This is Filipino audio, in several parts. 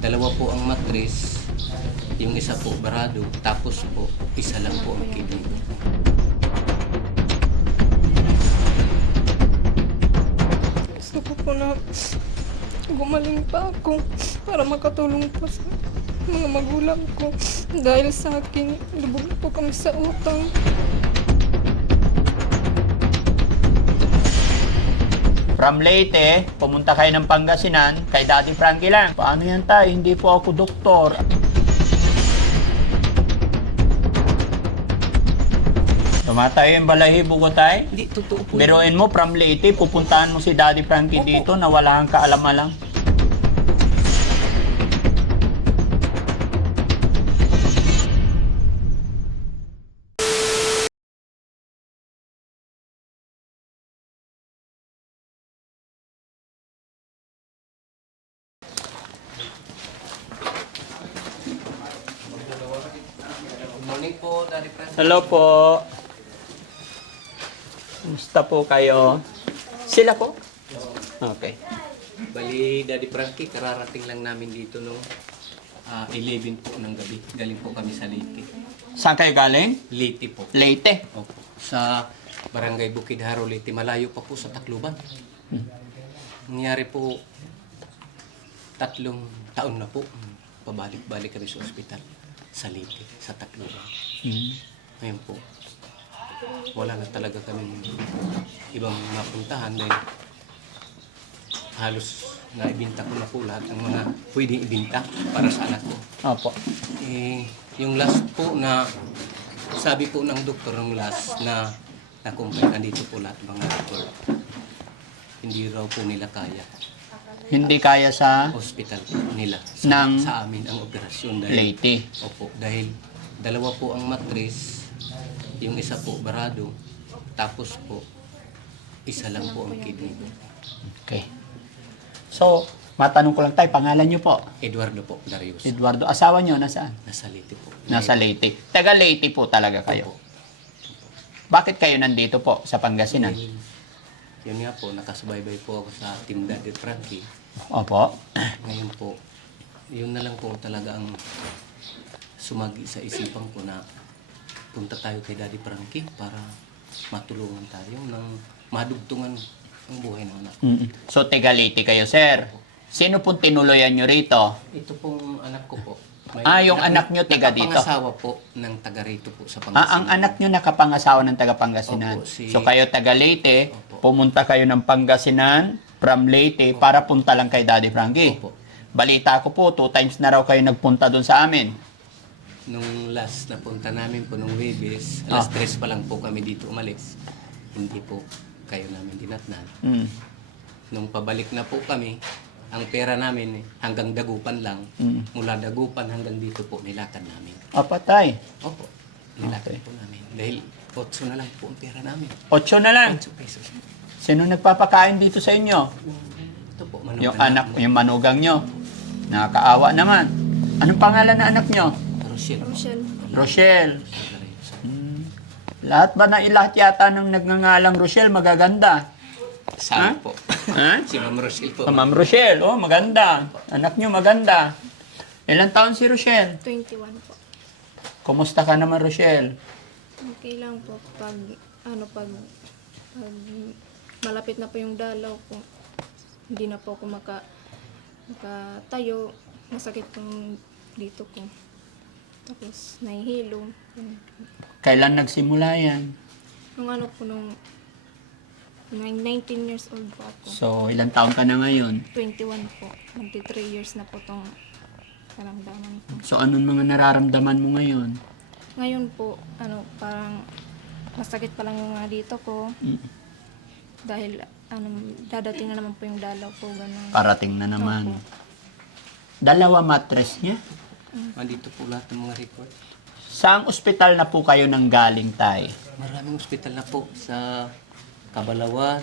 Dalawa po ang mattress, yung isa po barado, tapos po isa lang po ang kidney. Gusto ko po na gumaling pa ako para makatulong po sa mga magulang ko. Dahil sa akin, lubog na po kami sa utang. From Leyte, pumunta kayo ng Pangasinan kay Daddy Frankie lang. Paano yan tay? Hindi po ako doktor. Tumatayo yung balahibo ko tay. Hindi, totoo po. Biruin mo, from Leyte, pupuntahan mo si Daddy Frankie Opo. dito na wala kang kaalam-alam. Good morning po, Daddy Frank. Hello po. Kumusta po kayo? Sila po? Okay. Bali, Daddy Frankie, kararating lang namin dito no 11 po ng gabi. Galing po kami sa Leyte. Saan kayo galing? Leyte po. Leyte. Opo. Sa Barangay Bukidharo, Leyte. Malayo pa po sa Tacloban. Nangyari po 3 taon na po. Pabalik-balik kami sa ospital sa Leyte, sa Tacloban. Ngayon po, wala na talaga kami ibang mapuntahan dahil halos naibinta ko na po lahat ng mga pwedeng ibinta para sa anak ko. Opo. Yung last po na sabi po ng doktor ng last na nakumpay, nandito po lahat mga doktor. Hindi raw po nila kaya. Hindi kaya sa Hospital po nila. Ng Sa amin ang operasyon dahil Leyte. opo, dahil dalawa po ang mattress, yung isa po barado, tapos po isa lang po ang kidney. Okay. So, matanong ko lang tayo, pangalan niyo po? Eduardo po, Darius. Eduardo. Asawa niyo nasaan? Nasa Leyte po. Nasa Leyte. Taga Leyte po talaga kayo. Opo. Bakit kayo nandito po sa Pangasinan? Dahil, yun nga po, nakasubaybay po ako sa Team Daddy Frankie. Opo. Ngayon po, yun na lang po talaga ang sumagi sa isipan ko na punta tayo kay Daddy Frankie para matulungan tayo ng madugtungan ang buhay ng anak. So, taga Leyte kayo, sir. Sino pong tinuloyan niyo rito? Ito pong anak ko po. Yung anak nyo taga dito? Nakapangasawa po ng taga rito po sa Ang Pangasinan. anak niyo nakapangasawa ng taga Pangasinan. Opo, si- So, kayo taga Leyte, Opo. pumunta kayo ng Pangasinan from Leyte para punta lang kay Daddy Frankie. Opo. Balita ko po, 2 times na raw kayo nagpunta doon sa amin. Nung last na punta namin po nung Webes, alas 3 pa lang po kami dito umalis. Hindi po kayo namin dinatnan. Mm. Nung pabalik na po kami, ang pera namin hanggang Dagupan lang. Mula Dagupan hanggang dito po nilakad namin. Patay. Opo, nilakad po namin. Dahil 8 na lang po ang pera namin. 8 na lang. 8 pesos. Sino nagpapakain dito sa inyo? Ito po, Yung anak, yung manugang nyo. Nakakaawa naman. Anong pangalan na anak nyo? Rochelle. Michelle. Rochelle. Lahat ba na lahat yata ng nagngangalang Rochelle magaganda? Sabi po. Ha? Si Ma'am Rochelle po. Ma'am Rochelle, oh maganda. Anak nyo maganda. Ilang taon si Rochelle? 21 po. Kumusta ka naman Rochelle? Okay lang po pag malapit na po yung dalaw ko. Hindi na po ako makatayo. Masakit pong dito ko. Tapos nahihilo. Kailan nagsimula yan? Nung nung 19 years old po ako. So, ilang taon ka na ngayon? 21 po. 23 years na po itong karamdaman ko. So, anong mga nararamdaman mo ngayon? Ngayon po, parang masakit pa lang yung mga dito ko. Dahil, dadating na naman po yung dalaw ko. Ganun. Parating na naman. Opo. Dalawa mattress niya? Andito po lahat ng mga record. Saang ospital na po kayo nang galing tay? Maraming ospital na po sa Kabalawan,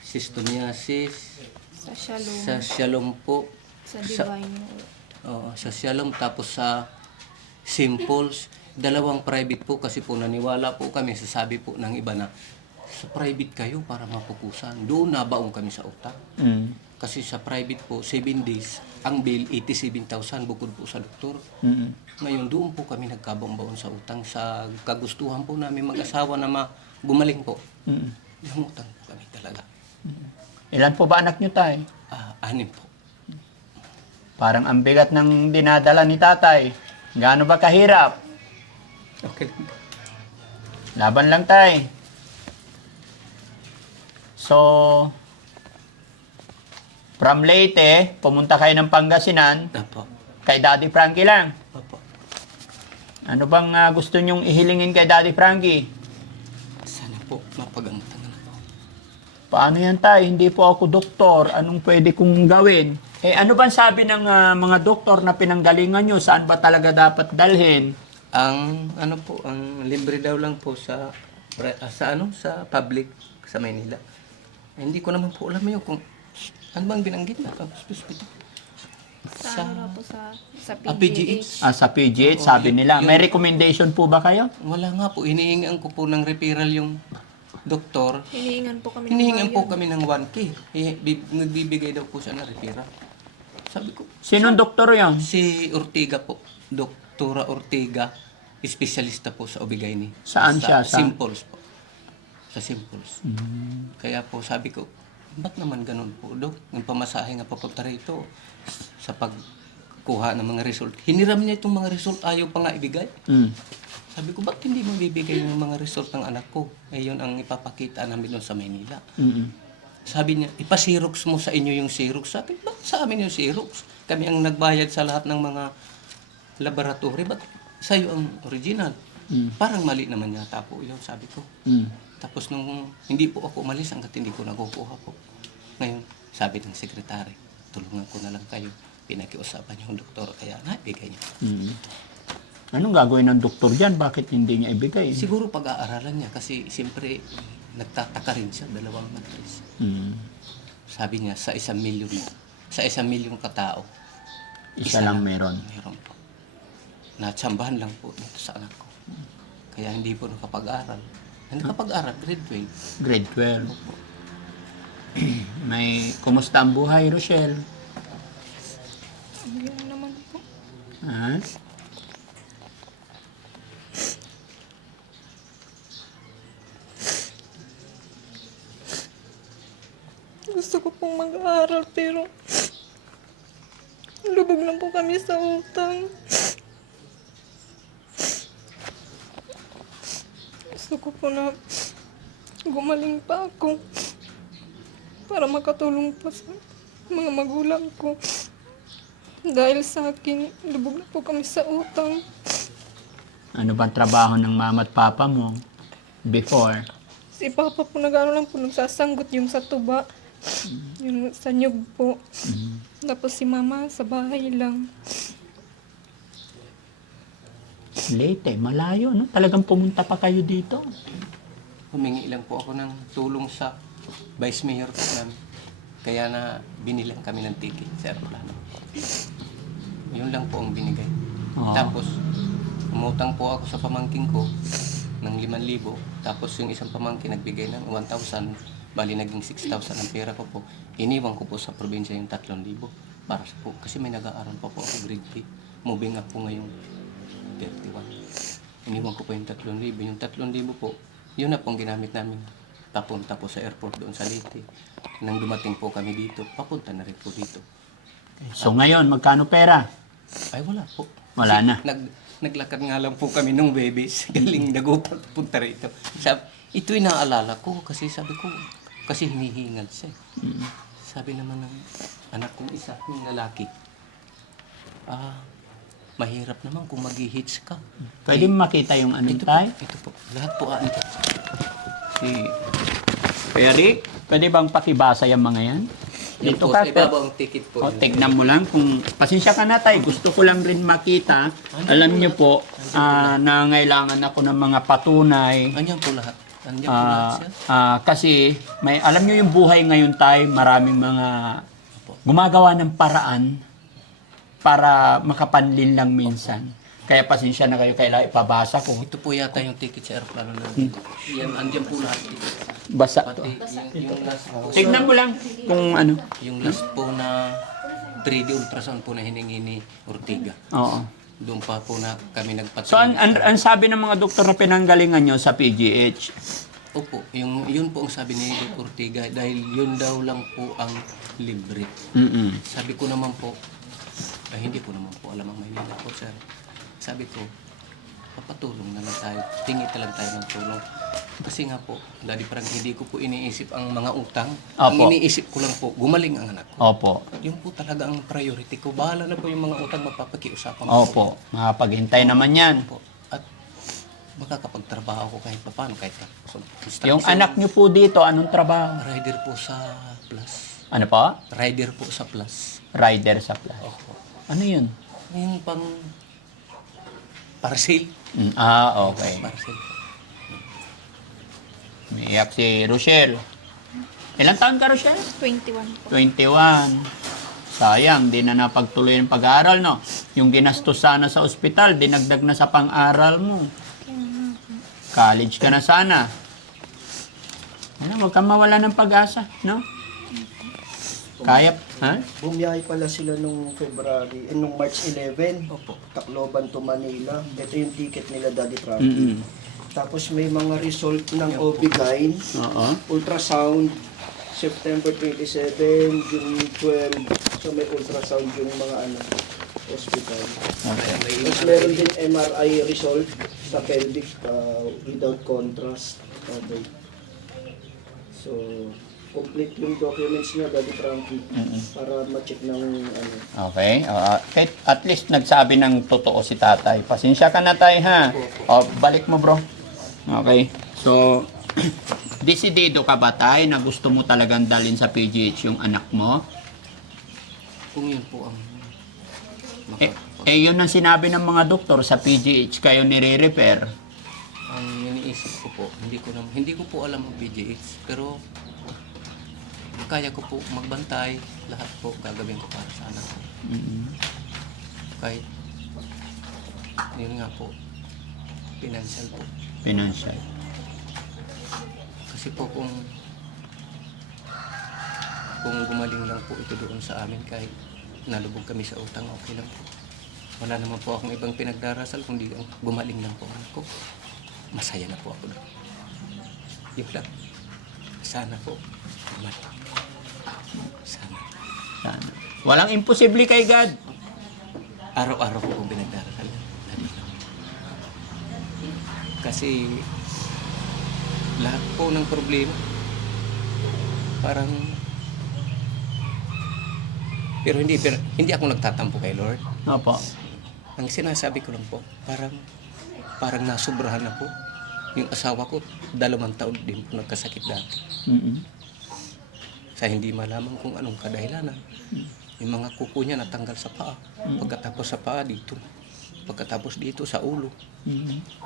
Sistoniasis, Sa Shalom. sa Shalom po, Sa Divine. sa Shalom, tapos sa Simples. Dalawang private po kasi po naniwala po kami, sasabi po ng iba na sa private kayo para mapukusan. Doon nabaong kami sa utak. Kasi sa private po, 7 days, ang bill 87,000 bukod po sa doktor. Mm. Ngayon, doon po kami nagkabaon-baon sa utang sa kagustuhan po namin mag-asawa na gumaling po. Mm. Nangutang po kami talaga. Ilan po ba anak nyo, tay? 6 po. Parang ang bigat ng dinadala ni tatay. Gaano ba kahirap? Okay lang po. Laban lang, tay. So, from Leyte, pumunta kayo ng Pangasinan, Apo. kay Daddy Frankie lang. Apo. Ano bang gusto nyong ihilingin kay Daddy Frankie? Sana po mapagamtan na po. Paano yan, tay? Hindi po ako doktor. Anong pwede kong gawin? Ano bang sabi ng mga doktor na pinanggalingan nyo? Saan ba talaga dapat dalhin? Ang libre daw lang po sa public sa Maynila. Hindi ko naman po alam yun kung ano bang binanggit na hospital. Sa ano na po sa PGH. PGH. Sa PGH, Oo, sabi nila. yun. May recommendation po ba kayo? Wala nga po, hinihingan ko po ng referral yung doktor. Hinihingan po kami Hinihingan po bayad. kami ng 1K. Nagbibigay daw po siya ng referral. Sabi ko, Sinong doktor yan? si Ortega po, Doktora Ortega, espesyalista po sa Obigaini. Saan siya? Sa- Simples po. Sa Simples. Kaya po sabi ko, ba't naman ganun po, Dok? Yung pamasahe nga papunta rito sa pagkuha ng mga result. Hiniram niya itong mga result, ayaw pa nga ibigay. Mm. Sabi ko, ba't hindi mo bibigay yung mga result ng anak ko? Eh, yun ang ipapakita namin doon sa Maynila. Mm-mm. Sabi niya, ipasirox mo sa inyo yung Xerox. Sabi, ba't sa amin yung Xerox? Kami ang nagbayad sa lahat ng mga laboratory. Ba't sa'yo ang original? Mm. Parang mali naman yata po yun, sabi ko. Mm. Tapos nung hindi po ako umalis hanggat hindi ko nakukuha po. Ngayon, sabi ng sekretary, tulungan ko na lang kayo. Pinakiusapan yung doktor, kaya naibigay niya. Mm. Anong gagawin ng doktor dyan? Bakit hindi niya ibigay? Siguro pag-aaralan niya kasi siyempre nagtataka rin siya, 2 matris. Mm. Sabi niya, sa 1 milyon, sa 1 milyon katao, Isa lang meron. meron po. Natsambahan lang po dito sa anak ko. Kaya hindi po nakapag-aral. Nakapag-aral, grade 12. Grade 12. Kumusta ang buhay, Rochelle? Ang gano'n naman po. Ha? Gusto ko pong mag-aaral pero lubog lang po kami sa utang. Gusto ko po na gumaling pa ako para makatulong pa sa mga magulang ko. Dahil sa akin, lubog na po kami sa utang. Ano bang trabaho ng mama at papa mo before? Si Papa po nag-ano lang po, nagsasanggot yung sa tuba. Yung sa nyug po. Tapos si Mama sa bahay lang. Leyte, malayo, no? Talagang pumunta pa kayo dito. Humingi lang po ako ng tulong sa vice mayor po namin. Kaya na binilang kami ng ticket sa aeroplano. Yun lang po ang binigay. Oo. Tapos, umutang po ako sa pamangkin ko ng 5,000. Tapos yung isang pamangkin nagbigay ng 1,000. Bali naging 6,000 ang pera ko po. Iniwan ko po sa probinsya yung 3,000. Para sa po, kasi may nag-aaral pa po ako grade 3. Moving up po ngayong 31. Iniwan ko po yung 3,000. Yung 3,000 po, yun na pong ginamit namin papunta po sa airport doon sa Leyte. Nang dumating po kami dito, papunta na rin po dito. So ngayon, magkano pera? Ay wala po. Wala na. Naglakad nga lang po kami nung babies. Galing nagupot punta rito. Ito'y naalala ko kasi sabi ko, kasi hinihingal siya. Sabi naman ng anak kong isa, yung lalaki, mahirap naman kung mag-hitch ka. Pwede mo makita yung ano, Ito po, tay? ito po. Lahat po, ito. Si, Kuya Rick, pwede bang pakibasa yung mga yan? Yan Dito po, ka, sa ibabaw ang ticket po. O, tignan mo lang kung... Pasensya ka na, tay. Gusto ko lang rin makita. Alam niyo po, nangailangan ako ng mga patunay. Andiyan po lahat. Andiyan po lahat siya. Kasi, alam niyo yung buhay ngayon, tay, maraming mga gumagawa ng paraan para makapanlin lang minsan. Kaya pasensya na kayo, kailangan ipabasa ko. Ito po yata yung ticket sa aeroplano na. Yan, andiyan po lahat. Basa to. Pati yung last po, Tignan mo lang kung ano. yung last po na 3D ultrasound po na hiningi ni Ortiga. Oo. Doon pa po na kami nagpatingin. So, ang sabi ng mga doktor na pinanggalingan nyo sa PGH, Opo, yun po ang sabi ni Dr. Ortiga dahil yun daw lang po ang libre. Sabi ko naman po, ay hindi ko naman po alam ang Maynila po, sir. Sabi ko, papatulong na lang tayo. Tingi lang tayo ng tulong. Kasi nga po, Daddy Frank, hindi ko po iniisip ang mga utang. Ang Opo. iniisip ko lang po, gumaling ang anak ko. Opo. Yun po talaga ang priority ko. Bahala na po yung mga utang mapapakiusapan ko. Opo. Makapaghintay naman yan. Po. At makakapagtrabaho ko kahit paano, kahit so, Yung anak nyo po dito, anong trabaho? Rider po sa Plus. Ano po? Rider po sa Plus. Rider sa plus. Opo. Ano yun? Yung pang parcel. Okay. Parcel. Umiiyak si Rochelle. Ilang taon ka, Rochelle? 21 po. 21. Sayang, di na napagtuloy ng pag-aaral, no? Yung ginastos sana sa ospital, dinagdag na sa pang-aral mo. College ka na sana. Ano, huwag kang mawala ng pag-asa, no? Kaya, ha? Bumiyahe pala sila nung February, nung March 11, Opo. Tacloban to Manila. Ito yung ticket nila, Daddy Frankie. Mm-mm. Tapos may mga result ng OB-GYN, Oo. ultrasound, September 27, June 12. So may ultrasound yung mga hospital. Okay. Tapos meron din MRI result sa pelvic without contrast. Okay. So, complete yung documents niya, Daddy Frankie, para ma-check ng Okay. Kahit at least nagsabi ng totoo si tatay. Pasensya ka na, tay, ha? Balik mo, bro. Okay. So, desidido ka ba, tay, na gusto mo talagang dalhin sa PGH yung anak mo? Kung yun po ang Yun ang sinabi ng mga doktor sa PGH kayo nire-repair. ang iniisip ko po, hindi ko po alam ang PGH, pero kaya ko po magbantay, lahat po gagawin ko para sa anak ko. Kahit yun nga po, financial po. Financial. Kasi po kung gumaling lang po ito doon sa amin, kahit nalubog kami sa utang, okay lang po. Wala naman po akong ibang pinagdarasal, kundi ang gumaling lang po ang anak ko. Masaya na po ako doon. Yun lang. Sana po gumaling. Sana. Sana. Walang imposible kay God. Araw-araw ko pong pinagdarasal. Kasi lahat po ng problema parang pero hindi ako nagtatampo kay Lord. Opo. Ang sinasabi ko lang po, parang nasubrahan na po. Yung asawa ko, 2 taon din po nagkasakit dati. Sa hindi malaman kung anong kadahilanan. Yung mga kuko niya natanggal sa paa. Pagkatapos sa paa dito. Pagkatapos dito sa ulo.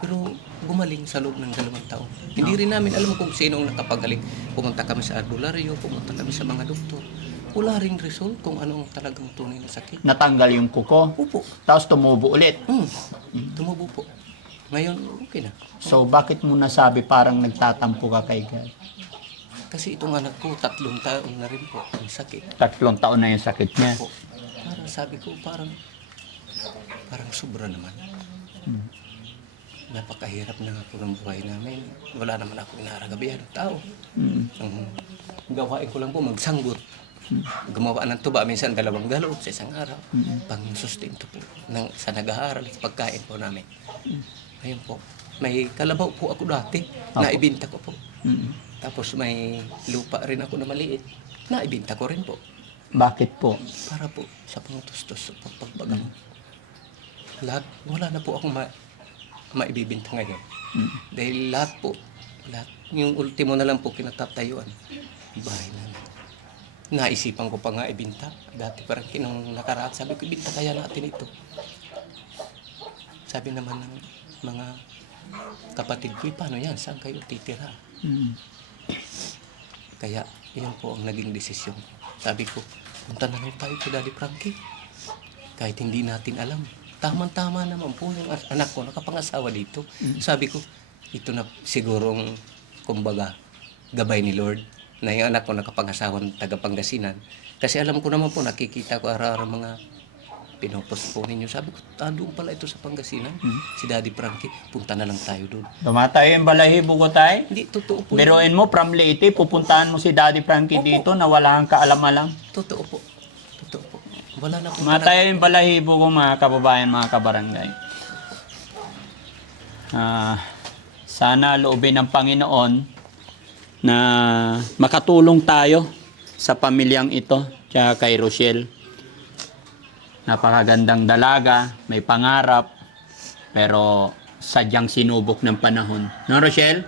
Pero gumaling sa loob ng 2 taon. Hindi rin namin alam kung sino ang nakapagaling. Pumunta kami sa albularyo, pumunta kami sa mga doktor. Wala ring result kung anong talagang tunay na sakit. Natanggal yung kuko. Opo. Tapos tumubo ulit. Tumubo po. Ngayon, okay na. So, bakit mo nasabi parang nagtatampo ka kay God? Kasi itong anak ko, 3 taon na rin po ang sakit. 3 taon na yung sakit niya. Po. Parang sabi ko, parang sobra naman. Napakahirap na po ng buhay namin. Wala naman ako inaragabihan ng tao. Ang gawain ko lang po, magsanggot. Gumawa ng tuba, minsan 2 galon sa isang araw. Pang-sustento po sa nag-aaral, pagkain po namin. Ayun po. May kalabaw po ako dati, naibinta ko po. Tapos may lupa rin ako na maliit, naibinta ko rin po. Bakit po? Para po sa pangutustos, sa pagpapagamot. Lahat, wala na po akong maibibinta ngayon. Dahil lahat, yung ultimo na lang po kinatatayuan, bahay namin. Naisipan ko pa nga ibinta. Dati parang kinong nakaraan, sabi ko, ibinta kaya natin ito. Sabi naman ng mga kapatid ko, paano yan? Saan kayo titira? Kaya, yun po ang naging desisyon. Sabi ko, punta na lang tayo kay Daddy Frankie. Kahit hindi natin alam. Tama-tama naman po yung anak ko, nakapangasawa dito. Sabi ko, ito na sigurong, kumbaga, gabay ni Lord na yung anak ko nakapag-asawang taga Pangasinan. Kasi alam ko naman po, nakikita ko araw-araw mga pinopost po ninyo. Sabi ko, doon pala ito sa Pangasinan. Si Daddy Frankie, punta na lang tayo doon. Dumatayo yung balahibo ko tayo. Hindi, totoo po. Biruin mo, from Leyte, pupuntahan mo si Daddy Frankie Opo. dito na wala kang kaalam-alam. Totoo po. Totoo po. Wala na po Dumatayo yung balahibo ko, mga kababayan, mga kabarangay. Sana loobin ng Panginoon na makatulong tayo sa pamilyang ito, tsaka kay Rochelle. Napakagandang dalaga, may pangarap, pero sadyang sinubok ng panahon. No, Rochelle?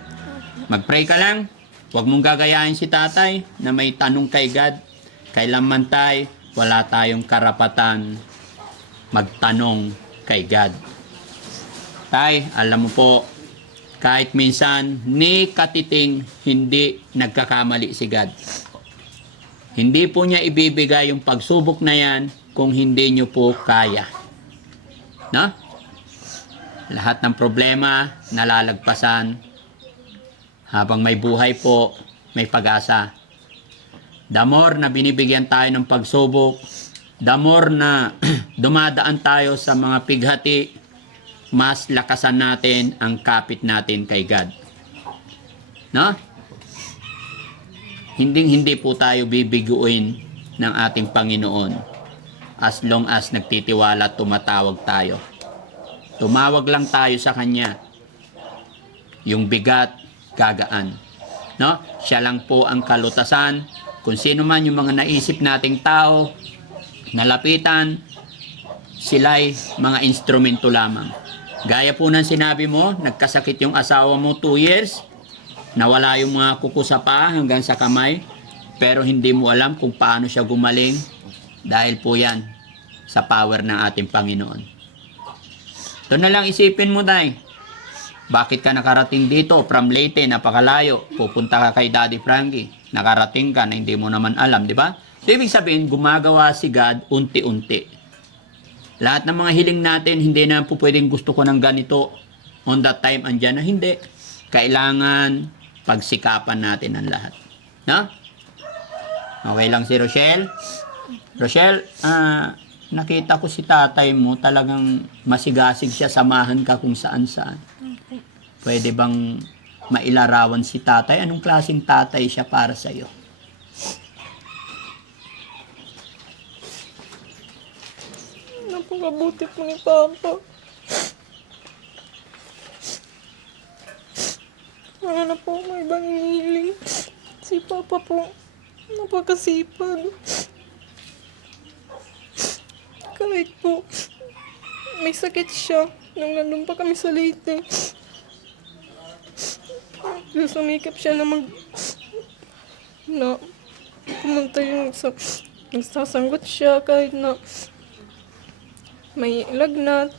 Mag-pray ka lang. Huwag mong gagayahin si tatay na may tanong kay God. Kailanman tayo, wala tayong karapatan magtanong kay God. Tay, alam mo po, kahit minsan, ni katiting hindi nagkakamali si God. Hindi po niya ibibigay yung pagsubok na yan kung hindi nyo po kaya. No? Lahat ng problema, nalalagpasan. Habang may buhay po, may pag-asa. The more na binibigyan tayo ng pagsubok, the more na dumadaan tayo sa mga pighati, mas lakasan natin ang kapit natin kay God. No? Hindi po tayo bibiguin ng ating Panginoon as long as nagtitiwala at tumatawag tayo. Tumawag lang tayo sa Kanya. Yung bigat, gagaan. No? Siya lang po ang kalutasan. Kung sino man yung mga naisip nating tao, nalapitan, sila'y mga instrumento lamang. Gaya po ng sinabi mo, nagkasakit yung asawa mo 2 years, nawala yung mga kuko sa paa hanggang sa kamay, pero hindi mo alam kung paano siya gumaling dahil po yan sa power ng ating Panginoon. Ito na lang isipin mo, Day. Bakit ka nakarating dito from Leyte, napakalayo, pupunta ka kay Daddy Frankie, nakarating ka na hindi mo naman alam, di ba? So, ibig sabihin, gumagawa si God unti-unti. Lahat ng mga hiling natin, hindi na po pwedeng gusto ko ng ganito on that time, andyan na hindi. Kailangan pagsikapan natin ang lahat. No? Okay lang si Rochelle. Rochelle, nakita ko si tatay mo, talagang masigasig siya, samahan ka kung saan-saan. Pwede bang mailarawan si tatay? Anong klaseng tatay siya para sa iyo? Napakabuti po ni Papa. Wala na po may ibang hinihiling. Si Papa po, napakasipag. Kahit po, may sakit siya nung nandun pa kami sa Leyte. Sumikap siya na pumunta yung nagsasanggot siya kahit na may lagnat.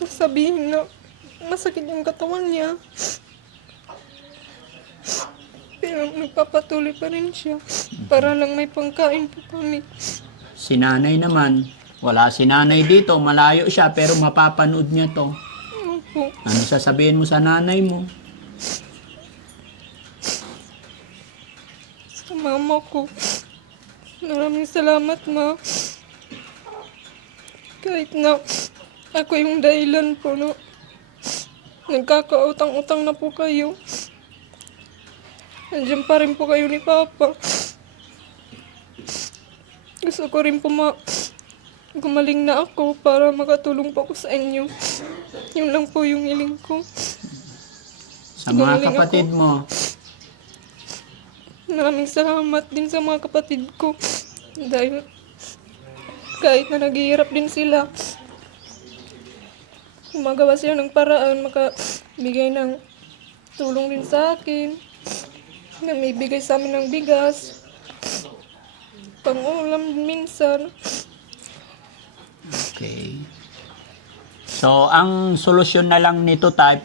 Sasabihin na masakit yung katawan niya. Pero nagpapatuloy pa rin siya para lang may pangkain po kami. Si nanay naman, wala si nanay dito, malayo siya pero mapapanood niya to. Opo. Ano sasabihin mo sa nanay mo? Sa mama ko, maraming salamat, Ma. Kahit na ako yung dahilan po, no, nagkakautang-utang na po kayo. Nandiyan pa rin po kayo ni Papa. Gusto ko rin po gumaling na ako para makatulong po ako sa inyo. Yun lang po yung hiling ko. Sa mga Gumaling kapatid ako. mo, Maraming salamat din sa mga kapatid ko. Dahil kahit na naghihirap din sila, gumagawa sila ng paraan, makabigay ng tulong din sa akin. Namibigay sa amin ng bigas, pang-ulam minsan. okay. So, ang solusyon na lang nito tayo,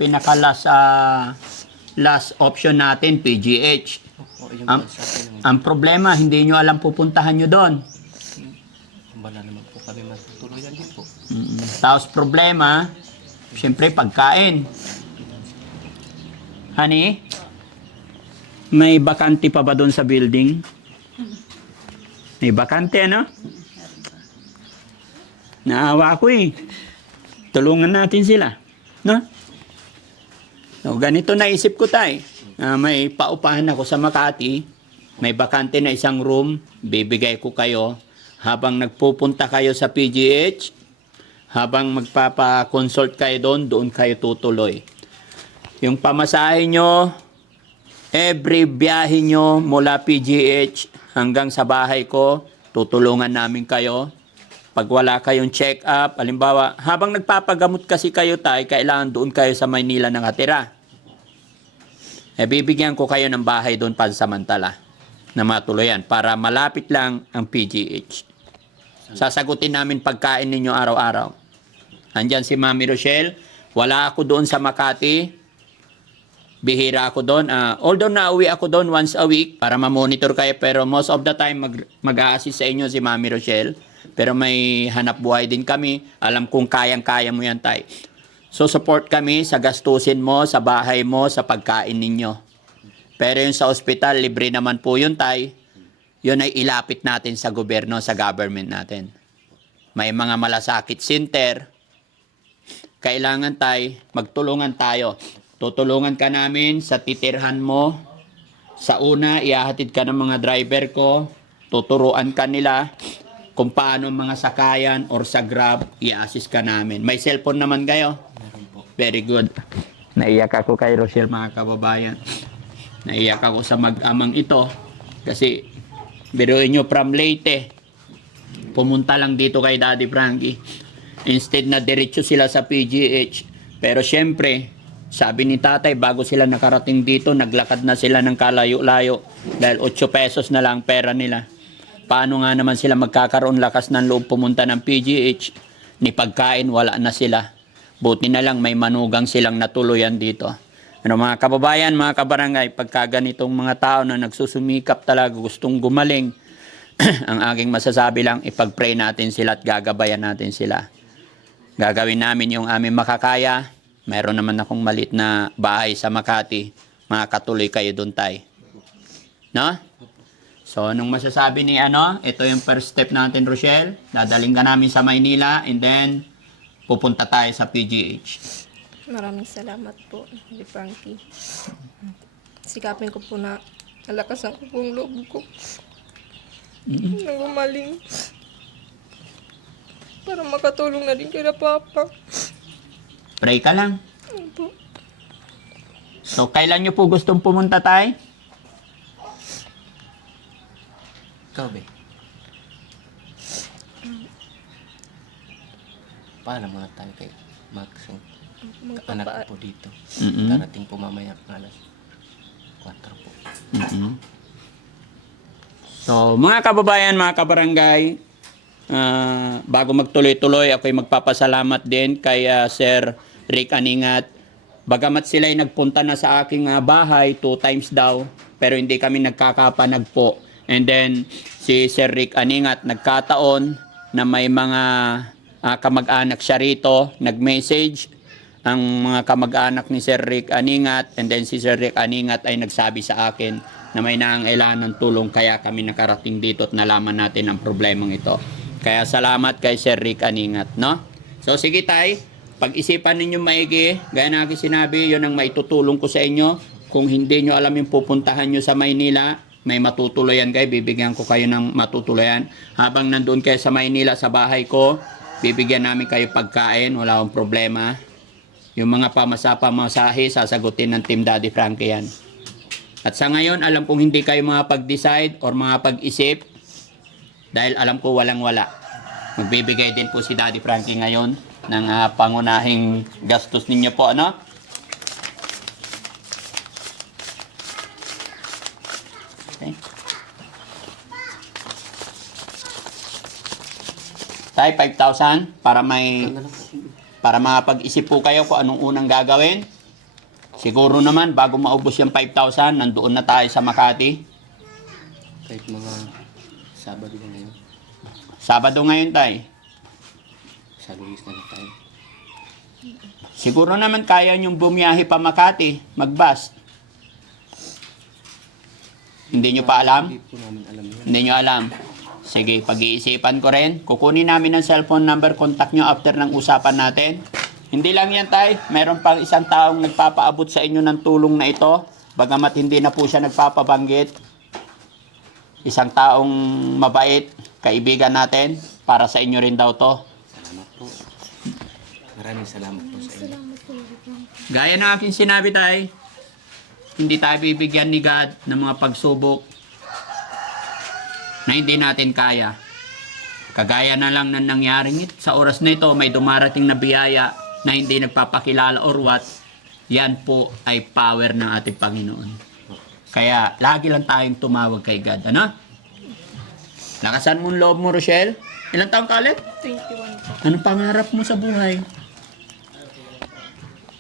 last option natin, PGH. Opo, yung Ang, sa akin, ang problema, hindi nyo alam pupuntahan nyo doon. wala naman po kami matutuluyan din po. Tapos problema, siyempre pagkain. Honey, May bakante pa ba doon sa building? May bakante, ano? Naawa ako eh. Tulungan natin sila. No? So, ganito naisip ko tayo. May paupahan ako sa Makati. May bakante na isang room. Bibigay ko kayo. Habang nagpupunta kayo sa PGH, habang magpapa-consult kayo doon kayo tutuloy. Yung pamasahe nyo, every biyahe nyo mula PGH hanggang sa bahay ko, tutulungan namin kayo. Pag wala kayong check-up, halimbawa, habang nagpapagamot kasi kayo tayo, kailangan doon kayo sa Maynila nakatira. Bibigyan ko kayo ng bahay doon pansamantala na matuluyan para malapit lang ang PGH. Sasagutin namin pagkain ninyo araw-araw. Andyan si Mami Rochelle. Wala ako doon sa Makati. Bihira ako doon. Although nauwi ako doon once a week para ma-monitor kayo, pero most of the time mag-a-assist sa inyo si Mami Rochelle. Pero may hanap buhay din kami. Alam kong kayang-kaya mo yan, tay. So support kami sa gastusin mo, sa bahay mo, sa pagkain ninyo. Pero yung sa ospital, libre naman po yun, tay. Yun ay ilapit natin sa gobyerno, sa government natin. May mga malasakit center. Kailangan magtulungan tayo. Tutulungan ka namin sa titirhan mo. Sa una, ihahatid ka ng mga driver ko. Tuturuan ka nila kung paano mga sakayan or sa Grab, i-assist ka namin. May cellphone naman kayo? Very good. Naiyak ako kay Rochelle, mga kababayan. Naiyak ako sa mag-amang ito. Kasi biruin nyo from Leyte, pumunta lang dito kay Daddy Frankie. Instead na diretso sila sa PGH. Pero syempre, sabi ni tatay, bago sila nakarating dito, naglakad na sila ng kalayo-layo. Dahil 8 pesos na lang pera nila. Paano nga naman sila magkakaroon lakas ng loob pumunta ng PGH? Ni pagkain, wala na sila. Buti na lang may manugang silang natuluyan dito. Pero mga kababayan, mga kabarangay, pagka ganitong mga tao na nagsusumikap talaga, gustong gumaling, ang aking masasabi lang, ipag-pray natin sila at gagabayan natin sila. Gagawin namin yung aming makakaya. Meron naman akong malit na bahay sa Makati. Makakatuloy kayo doon, tay. No? So, anong masasabi ni ito yung first step natin, Rochelle. Dadaling ka namin sa Maynila and then pupunta tayo sa PGH. Maraming salamat po, Daddy Frankie. Sikapin ko po na nalakasan ko po ang loob ko. Na gumaling. Para makatulong na din kay Papa. Pray ka lang. Opo. So, kailan nyo po gustong pumunta tayo? Ikaw, be? Paano mga tayo kay Max? Anak po dito. Darating po mamaya alas 4 po. So, mga kababayan, mga kabarangay, bago magtuloy-tuloy, ako'y magpapasalamat din kay Sir Rick Aningat. Bagamat sila ay nagpunta na sa aking bahay 2 times daw, pero hindi kami nagkakapanagpo. And then, si Sir Rick Aningat, nagkataon na may mga kamag-anak siya rito, nag-message ang mga kamag-anak ni Sir Rick Aningat, and then si Sir Rick Aningat ay nagsabi sa akin na may nangangailangan ng tulong, kaya kami nakarating dito at nalaman natin ang problemang ito. Kaya salamat kay Sir Rick Aningat, no? So sige tay, pag-isipan ninyo maigi, gaya na aking sinabi, yun ang maitutulong ko sa inyo. Kung hindi nyo alam yung pupuntahan nyo sa Maynila, may matutuluyan kayo, bibigyan ko kayo ng matutuluyan. Habang nandun kayo sa Maynila, sa bahay ko, bibigyan namin kayo pagkain, wala akong problema. Yung mga pamasahe, sasagutin ng Team Daddy Frankie yan. At sa ngayon, alam kong hindi kayo mga pag-decide or mga pag-isip dahil alam ko walang-wala. Magbibigay din po si Daddy Frankie ngayon ng pangunahing gastos ninyo po, ano? Okay. Tayo, 5,000 para makapag-isip po kayo kung anong unang gagawin. Siguro naman, bago maubos yung 5,000, nandoon na tayo sa Makati. Kahit mga Sabado na ngayon. Sabado ngayon tayo. Sa Luis na tayo. Siguro naman kaya nyong bumiyahe pa Makati, mag-bus. Hindi nyo pa alam? Hindi po namin alam yan. Hindi nyo alam? Sige, pag-iisipan ko rin. Kukunin namin ang cellphone number, contact nyo after ng usapan natin. Hindi lang yan, tay. Meron pang isang taong nagpapaabot sa inyo ng tulong na ito. Bagamat hindi na po siya nagpapabanggit. Isang taong mabait, kaibigan natin. Para sa inyo rin daw to. Salamat po. Maraming salamat po sa inyo. Gaya ng aking sinabi, tay, hindi tayo bibigyan ni God ng mga pagsubok na hindi natin kaya. Kagaya na lang ng nangyaring sa oras na ito, may dumarating na biyaya na hindi nagpapakilala or what, yan po ay power ng ating Panginoon. Kaya lagi lang tayong tumawag kay God. Ano? Lakasan mo ang loob mo, Rochelle. Ilang taong ka ulit? 21 po. Anong pangarap mo sa buhay?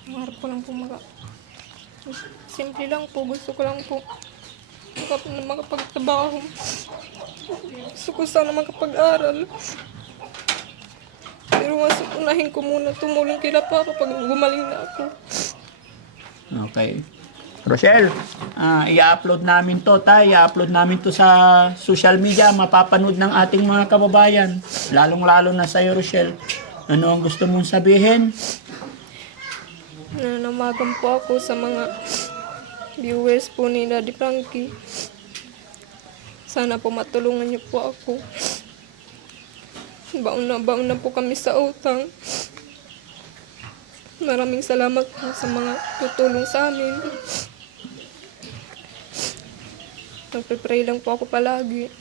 Marap ko lang po simple lang po. Gusto ko lang po makapagtrabaho. Gusto ko sana makapag-aral. Pero mas unahin ko muna tumulong kila Papa pag gumaling na ako. Okay. Rochelle, i-upload namin to, i-upload namin to sa social media, mapapanood ng ating mga kababayan. Lalong-lalo na sa'yo, Rochelle. Ano ang gusto mong sabihin? Nanamagan po ako sa mga viewers po ni Daddy Frankie. Sana po matulungan niyo po ako. Baon na po kami sa utang. Maraming salamat po sa mga tutulong sa amin. Nagpe-pray lang po ako palagi.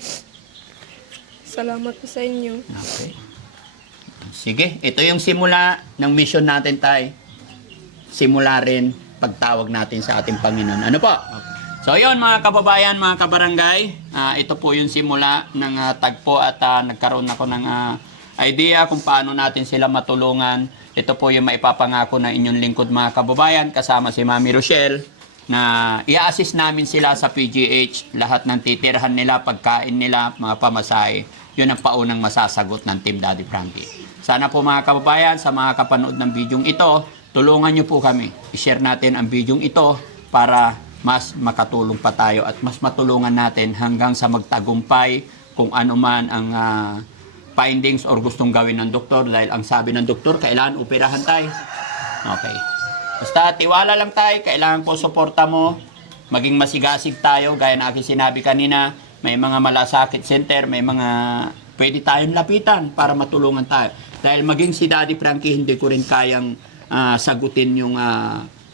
Salamat po sa inyo. Okay. Sige, ito yung simula ng mission natin, tay. Simula rin pagtawag natin sa ating Panginoon. Ano po? So yun mga kababayan, mga kabarangay, ito po yung simula ng tagpo at nagkaroon ako ng idea kung paano natin sila matulungan. Ito po yung maipapangako na inyong lingkod mga kababayan kasama si Mami Rochelle na i-assist namin sila sa PGH, lahat ng titirhan nila, pagkain nila, mga pamasahe. Yun ang paunang masasagot ng Team Daddy Frankie. Sana po mga kababayan, sa mga kapanood ng bidyong ito, tulungan nyo po kami. I-share natin ang bidyong ito para mas makatulong pa tayo at mas matulungan natin hanggang sa magtagumpay kung ano man ang findings or gustong gawin ng doktor dahil ang sabi ng doktor, kailangan operahan tayo. Okay. Basta tiwala lang tayo, kailangan po suporta mo, maging masigasig tayo, gaya na aking sinabi kanina, may mga malasakit center, may mga pwede tayong lapitan para matulungan tayo. Dahil maging si Daddy Frankie, hindi ko rin kayang sagutin yung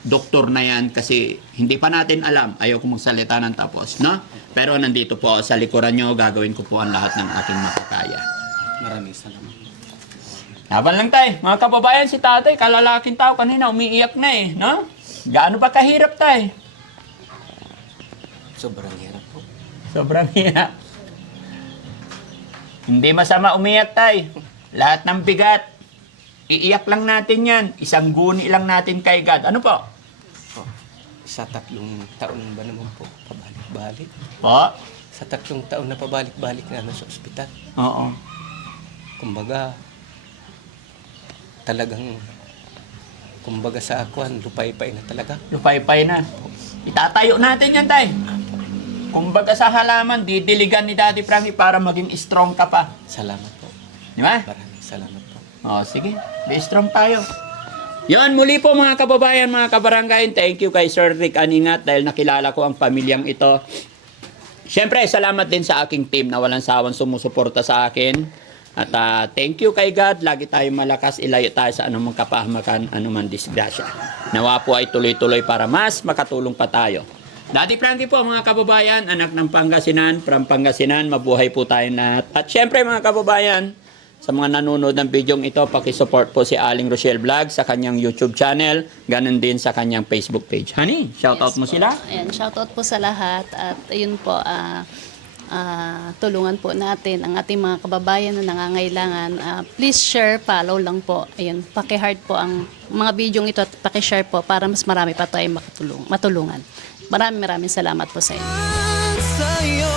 doktor na yan kasi hindi pa natin alam. Ayaw ko magsalita ng tapos, no? Pero nandito po sa likuran nyo, gagawin ko po ang lahat ng aking makakaya. Maraming salamat. Laban lang tayo. Mga kababayan, si tatay, kalalaking tao kanina, umiiyak na eh, no? Gaano ba kahirap tayo? Sobrang hirap po. Sobrang hirap. Hindi masama umiyak tayo. Lahat ng bigat, iiyak lang natin yan. Isang guni lang natin kay God. Ano po? Oh, sa 3 taon ba naman po, pabalik-balik? Po? Sa 3 taon na pabalik-balik na sa ospital. Oo. Kumbaga, talagang, sa akuan, lupay-pay na talaga. Lupay-pay na. Itatayo natin yan, tay. Kumbaga sa halaman, didiligan ni Daddy Frankie para maging strong ka pa. Salamat po. Di ba? Maraming salamat po. O, sige. Be strong tayo. Yon, muli po mga kababayan, mga kabarangay. Thank you kay Sir Rick Aningat dahil nakilala ko ang pamilyang ito. Siyempre, salamat din sa aking team na walang sawang sumusuporta sa akin. At thank you kay God. Lagi tayong malakas. Ilayo tayo sa anumang kapahamakan, anumang disgrasya. Nawa po ay tuloy-tuloy para mas makatulong pa tayo. Daddy Frankie po mga kababayan, anak ng Pangasinan, from Pangasinan, mabuhay po tayong lahat. At syempre mga kababayan, sa mga nanonood ng bidyong ito, pakisupport po si Aling Rochelle Vlog sa kanyang YouTube channel, ganun din sa kanyang Facebook page. Honey, shoutout mo sila? Ayan, shoutout po sa lahat at ayun po, tulungan po natin ang ating mga kababayan na nangangailangan. Please share, follow lang po. Ayun, paki-heart po ang mga bidyong ito at paki-share po para mas marami pa tayong matulungan. Maraming salamat po sa inyo. Sa'yo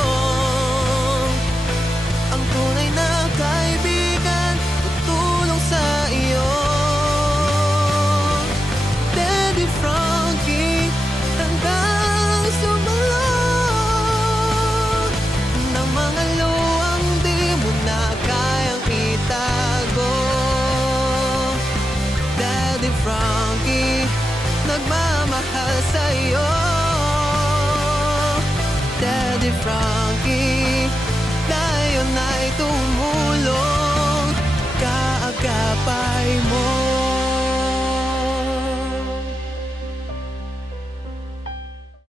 ang tunay na kaibigan, tutulong sa iyo. Daddy Frankie, hanggang sumalo. Daddy Frankie, nagmamahal sa'yo. Daddy Frankie,